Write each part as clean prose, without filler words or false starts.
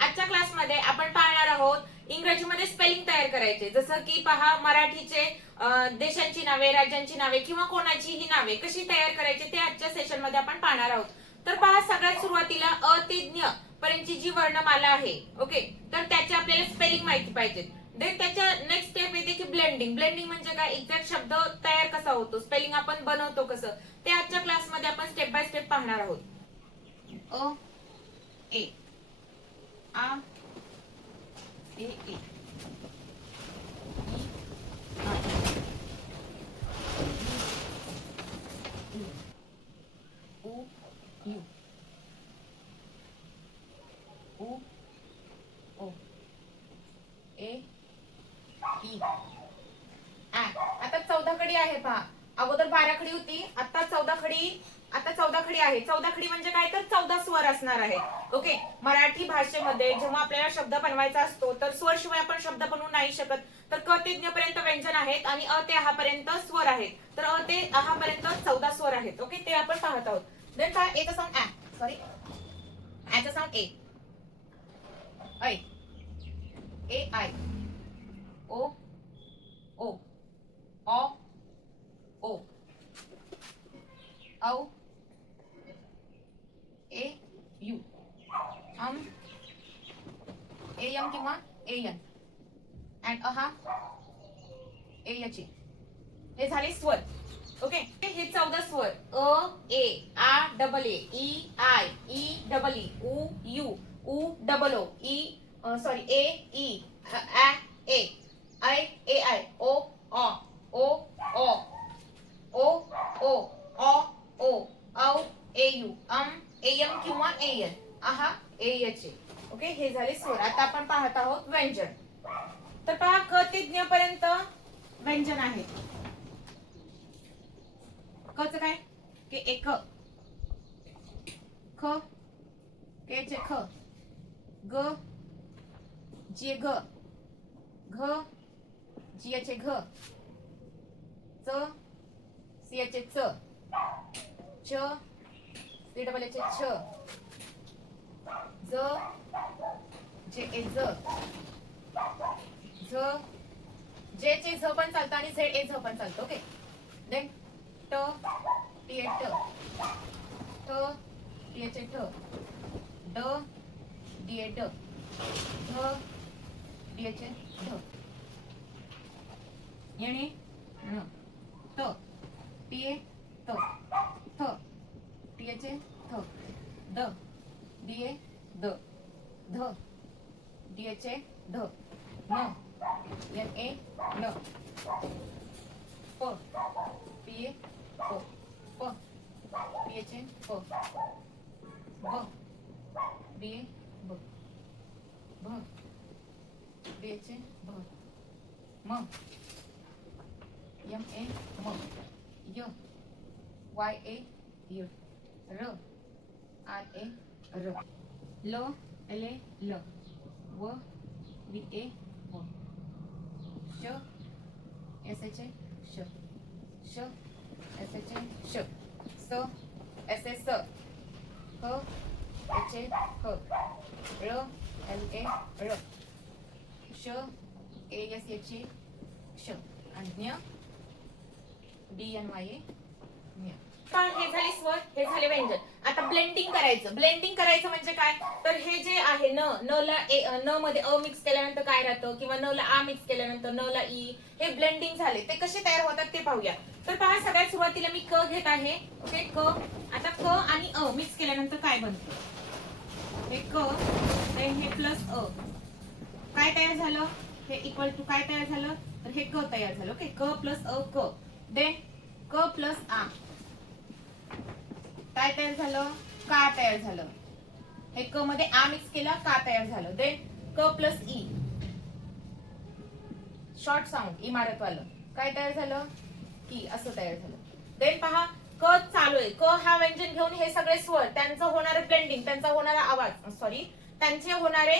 आजच्या क्लासमध्ये आपण पाहणार आहोत इंग्रजीमध्ये स्पेलिंग तयार करायचे. जसं की पहा, मराठीचे देशांची नावे, राज्यांची नावे किंवा कोणाचीही नावे कशी तयार करायची ते आजच्या सेशन मध्ये आपण पाहणार आहोत. तर पहा, सगळ्यात सुरुवातीला अ ते ज्ञ पर्यंतची जी वर्णमाला आहे, ओके, तर त्याची आपल्याला स्पेलिंग माहिती पाहिजे. देन त्याच्या नेक्स्ट स्टेप येते की ब्लेंडिंग. ब्लेंडिंग म्हणजे काय? एक्झॅक्ट शब्द तयार कसा होतो, स्पेलिंग आपण बनवतो कसं, ते आजच्या क्लासमध्ये आपण स्टेप बाय स्टेप पाहणार आहोत. अ ए आ ए ए उ यू उ ओ ए ई आ. आता 14 खडी आहे पहा. अगोदर 12 खडी होती, आता 14 खडी आहे. 14 खडी म्हणजे काय? तर 14 स्वर असणार आहे. ओके, मराठी भाषेमध्ये जेव्हा आपल्याला शब्द बनवायचा असतो तर स्वर शिवाय आपण शब्द बनवू नाही शकत. तर क ते ज्ञ पर्यंत व्यंजन आहेत आणि अ ते आ पर्यंत स्वर आहेत. तर अ ते आ पर्यंत 14 स्वर आहेत. ओके, ते आपण पाहत आहोत. देन पहा, ए चा साऊंड आ, सॉरी, आ चा साऊंड ए, ऐ, ए आय, ओ ओ ऑ ओ औ ए यू ए यम किंवा ए एन अँड अहा ए यची. हे झाले स्वर. ओके, हे 14 स्वर अ ए आ डबल ए ई आय ई डबल ई उ यू उ डबल ओ ई, सॉरी, ए ई आ ए आय ए आय ओ ऑ ओ ओ ओ ओ ऑ ओ औ ए यू ए एम किंवा ए एन आहा ए यचे. ओके, हे झाले स्वर. आता आपण पाहत आहोत व्यंजन. तर पहा, क ते ज्ञ पर्यंत व्यंजन आहे. क च काय? के एक ख, के चे ख, ग जे ग, घ जियाचे घ, च सियाचे च, च सी डबल चे छ, ज जे ए ज, झ जे चे झ पण चालतं आणि झेड ए झ पण चालतं. ओके, देन ट टी ए ट, ठ टी ए चे ठ, ड डी ए ड, ध डी ए चे ध, येणे न, त टी ए त, थ टी ए चे थ, द डी ए द, ध डी ए चे ध, न एन ए न, प पी ए प, प पी ए चे प, ब बी ए ब, भ बी ए चे भ, म एम ए म, य वाय ए य, र आर ए र, ल एल ए ल, व वी ए व, श एस एच ए श, श एस एच ए श, स एस ए स, ह एच ए ह, र एल ए र, श ए एस एच ए श, आणि ज्ञ डी एन वाय ए ज्ञ. हे झाले स्वर, हे झाले व्यंजन. आता ब्लेंडिंग करायचं. ब्लेंडिंग करायचं म्हणजे काय? तर हे जे आहे न, न ला न मध्ये अ मिक्स केल्यानंतर काय राहतं, किंवा न ला आ मिक्स केल्यानंतर न ला ई, हे ब्लेंडिंग झाले. ते कसे तयार होतात ते पाहूया. तर पहा, सगळ्यात सुरुवातीला मी क घेत आहे. ओके, क. आता क आणि अ मिक्स केल्यानंतर काय बनतं? हे क, हे प्लस अ, काय तयार झालं? हे इक्वल टू काय तयार झालं? तर हे क तयार झालं. ओके, क प्लस अ क, देन क प्लस आ काय तयार झालं? का तयार झालं. हे क मध्ये आ मिक्स केला, का तयार झालं. देन क प्लस ई, शॉर्ट साऊंड इमारत वालं, काय तयार झालं? की, असं तयार झालं. देन पहा, क चालू आहे. क हा व्यंजन घेऊन हे सगळे स्वर, त्यांचं होणारे ब्लेंडिंग, त्यांचा होणारा आवाज, सॉरी, त्यांचे होणारे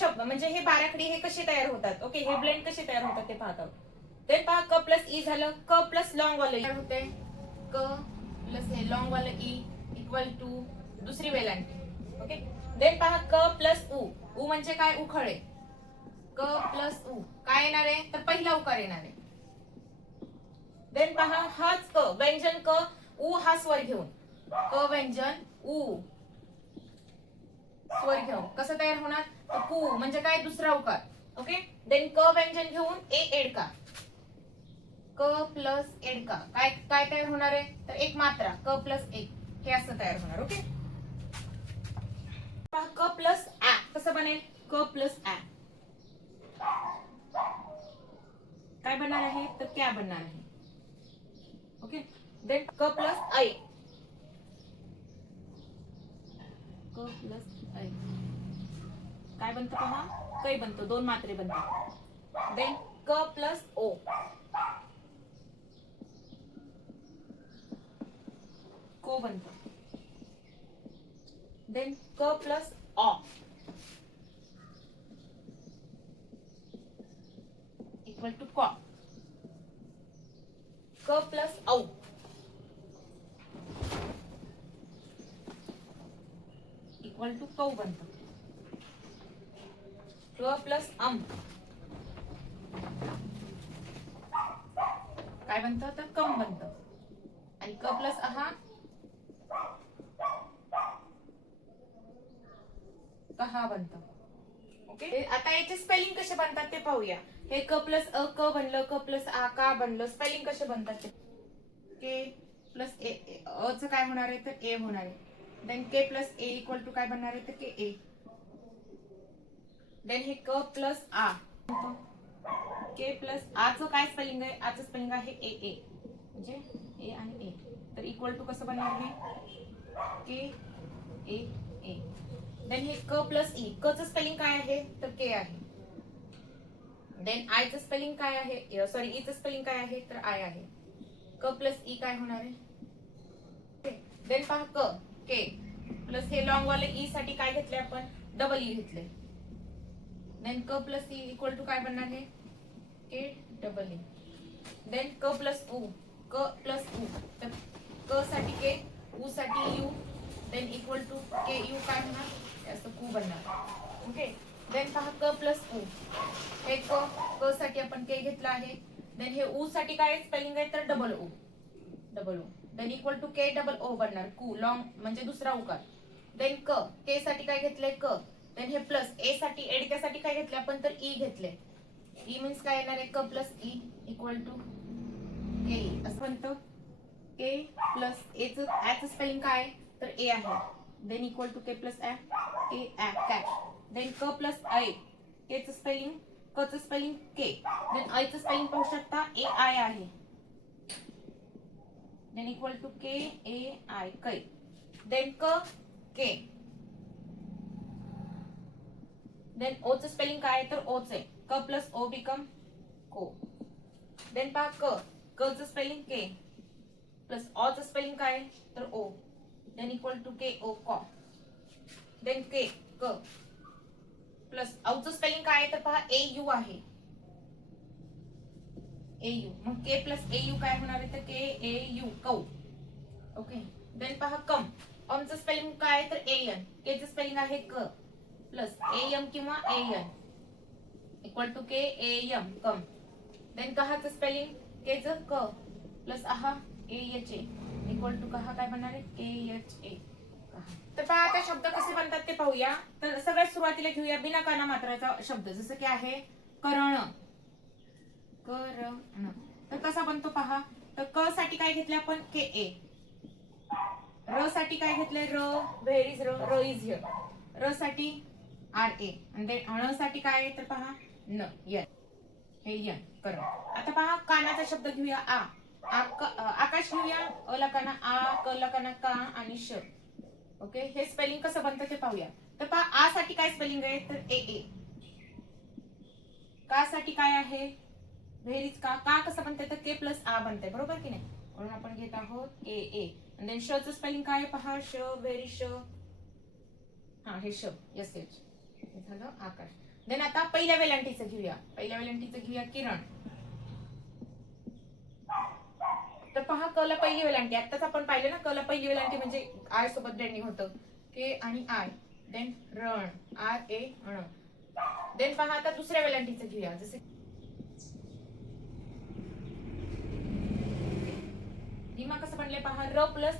शब्द, म्हणजे हे 12 खडी हे कसे तयार होतात. ओके, हे ब्लेंड कसे तयार होतात ते पाहत आहोत. देन पहा, क प्लस ई झालं. क प्लस लॉंग वालं होते, क प्लस हे लॉंग वालं ई इक्वल टू दुसरी वेलांटी. ओके, देन पहा क प्लस उ. उ म्हणजे काय? उखळे. क प्लस उ काय येणार आहे? तर पहिला उकार येणार आहे. देन पहा हाच क व्यंजन क उ हा स्वर घेऊन. क व्यंजन उ स्वर घेऊन कसं तयार होणार? तर कु म्हणजे काय? दुसरा उकार. ओके. देन क व्यंजन घेऊन ए एडका. क प्लस एडका काय काय तयार होणार आहे? तर एक मात्रा क प्लस एक हे असं तयार होणार. ओके. क प्लस आ कसं बनेल? क प्लस आ काय बनणार आहे? तर क्या बनणार आहे. ओके. देन क प्लस ऐ. क प्लस ऐ काय बनतं पहा? कै बनतो. दोन मात्रे बनतात. देन क प्लस ओ. को बनतं. देन क प्लस ऑ इक्वल टू कॉ. क प्लस औ इक्वल टू कौ बनतं. क प्लस अम काय बनतं? तर कम बनतं. आणि क प्लस अहा कहा बनतं. ओके. आता याचे स्पेलिंग कसे बनतात ते पाहूया. हे क प्लस अ क बनलं. क प्लस आ का बनलं. स्पेलिंग कसे बनतात ते. के प्लस ए अ च काय होणार आहे? तर ए होणार आहे. Then K plus A equal to काय बनणार आहे? तर के ए. देन हे क प्लस आ के प्लस आ चं काय स्पेलिंग आहे? आचं स्पेलिंग आहे ए ए म्हणजे ए आणि ए. तर इक्वल टू कसं बनणार आहे? के ए ए. देन हे क प्लस ई. क चं स्पेलिंग काय आहे? तर के आहे. देन आय चं स्पेलिंग काय आहे? सॉरी ई चं स्पेलिंग काय आहे? तर आय आहे. क प्लस ई काय होणार आहे? देन पहा क के प्लस हे लॉंग वाले ई साठी काय घेतले आपण? डबल ई घेतले. देन क प्लस ई इक्वल टू काय बनणार आहे? के डबल ई. देन क प्लस उ. क प्लस उ तर क साठी के उ साठी U then equal to K U काय होणार? असं कू बनणार. ओके. देन पहा क प्लस उ. हे क साठी आपण के घेतला आहे. देन हे उ साठी काय स्पेलिंग आहे? तर double O. Double O. Then equal to K double O बनणार. कू लॉंग म्हणजे दुसरा उकार. देन क के साठी काय घेतलंय? क. देन हे प्लस ए साठी एडक्यासाठी काय घेतले आपण? तर ई घेतले. ई मीन्स काय येणार आहे? क प्लस E equal to K E असं म्हणतो. के प्लस ए चं स्पेलिंग काय? तर ए आहे. Then equal to K plus A K cat. Then क प्लस आय के चं स्पेलिंग क चं स्पेलिंग के. देन आय चं स्पेलिंग पाहू शकता ए आय आहे. Then equal to K A I कै. देन क के. देन ओ चं स्पेलिंग काय आहे? तर ओच आहे. क प्लस ओ बिकम को. देन पहा क चं स्पेलिंग के प्लस ऑ चं स्पेलिंग काय आहे? तर ओ. देन इक्वल टू के ओ कॉ. देन के क प्लस औ चं स्पेलिंग काय आहे? तर पहा ए यू आहे. ए यू मग के प्लस ए यू काय होणार आहे? तर के ए यू कौ. ओके. देन पहा कम. ऑम चं स्पेलिंग काय आहे? तर ए एन. के चं स्पेलिंग आहे क प्लस ए एम किंवा A N equal to K A M कम. देन कहाचं स्पेलिंग के चं क प्लस आहा A H A equal to कहा काय बनणार आहे? K H A. तर पहा आता शब्द कसे बनतात ते पाहूया. तर सगळ्यात सुरुवातीला घेऊया बिना काना मात्राचा शब्द जसं की आहे करण. करण तर कसा बनतो पहा. तर क साठी काय घेतले आपण? के ए. र साठी काय घेतले? र व्हेर इज र इज हिअर. र साठी आर ए आणि अण साठी काय आहे? तर पहा न यन. हे यन करण. आता पहा कानाचा शब्द घेऊया आ. आकाश घेऊया. अ ला काना आ क ला काना का आणि श. ओके. हे स्पेलिंग कसं बनतं ते पाहूया. तर पहा आ साठी काय स्पेलिंग आहे? तर ए ए. का साठी काय आहे? व्हेर इज का कसं बनतंय? तर के प्लस आ बनतंय. बरोबर की नाही? म्हणून आपण घेत आहोत ए ए. आणि देन श चं स्पेलिंग काय आहे? पहा श व्हेरी श. हा हे श एस एच झालं आकाश. देन आता पहिल्या वेलांटीचं घेऊया. पहिल्या वेलांटीचं घेऊया किरण. तर पहा क ला पहिली वेलांटी आताच आपण पाहिलं ना. क ला पहिली वेलांटी म्हणजे आय सोबत ब्लेंडिंग होतं. के आणि आय. देन रण RA देन पहा आता दुसऱ्या वेलांटीचं घेऊया. जसे रीमा कसं बनले पहा, र प्लस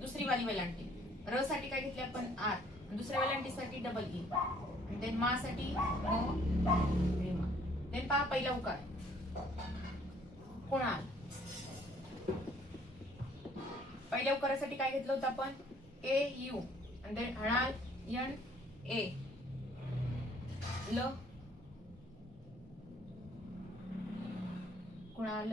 दुसरी वाली वेलांटी. र साठी काय घेतले आपण आर, दुसऱ्या वेलांटीसाठी डबल ई, देन मा साठी रीमा. देन पहा पहिला उकार कुणाल. पहिल्या उकारासाठी काय घेतलं होतं आपण KU, देन हणाल NA ल कुणाल.